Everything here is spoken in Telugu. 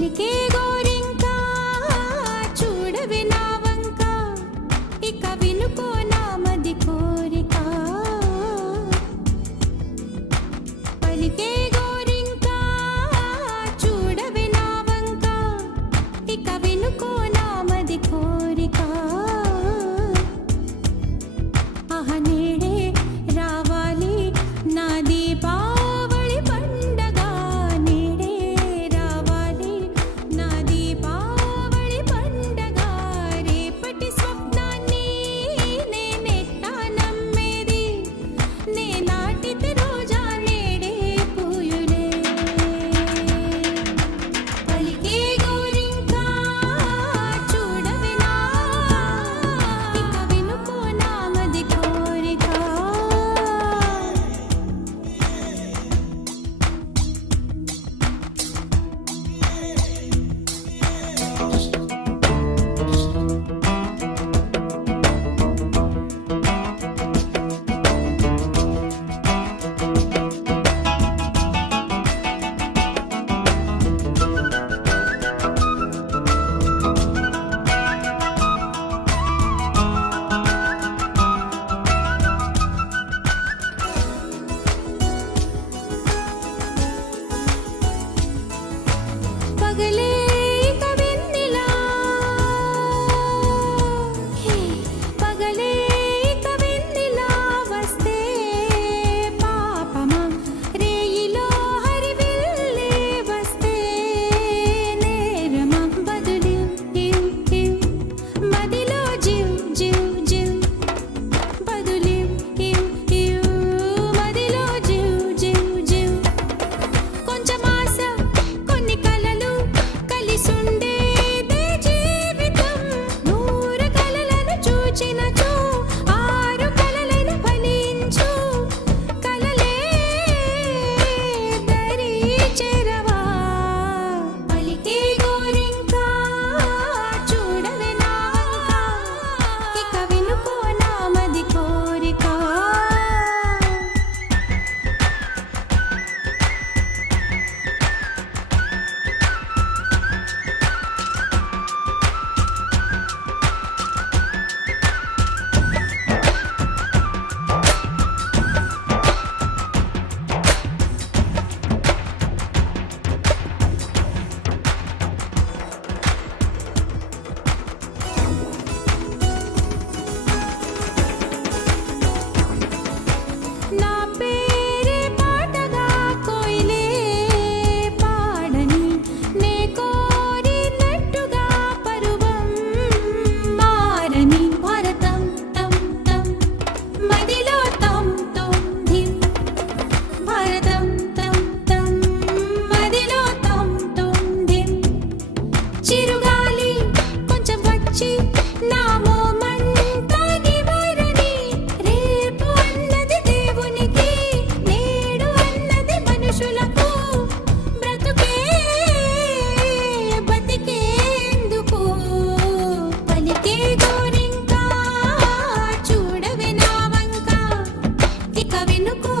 పలికే గోరింకా చూడవే నా వంక ఇక వినుకో నా మది కోరిక పలికే గోరింకా చూడవే నా వంక ఇక వినుకో నా మది కోరిక ఆహ నేడే రావాలి నా దీపావళి పండగ నేడే రావాలి నా దీపావళి పండగ రేపటి స్వప్నాన్ని నేనెట్టా నమ్మేది నే నాటితే రోజా నేడే పూయులే పలికే గోరింకా చూడవే నా ఇక వినుకో నా మది కోరిక పగలే ఇక వెన్నెలా పగలే ఇక వెన్నెలా వస్తే పాపమా రేయిలో హరివిల్లే వస్తే నేరమా బదులు మదిలో జివ్ జివ్ జివ్ బదులు మదిలో జివ్ జివ్ జివ్ కొంచెం ఆశ కొన్ని కలలు కలిసుండేదే జీవితం నూరు కలలను చూచినచో ఆరు కలలను ఫలించు కలలే దరి చేరవా పలికే గోరింకా చూడవే నా వంక ఇక వినుకో నా మది కోరిక నా పేరే పాటగా కోయిలే పాడని నే కోరినట్టుగా పరువం మారని భరతం తం తం మదిలో తం తం ధిం భరతం తం తం మదిలో తం తం ధిం చిరుగాలి కొంచెం వచ్చి నా మోమంతా నివారణి రేపు అన్నది దేవునికి నేడు అన్నది మనుషులకు బ్రతుకే బతికేందుకు పలికే గోరింకా చూడవే నా వంక ఇక వినుకో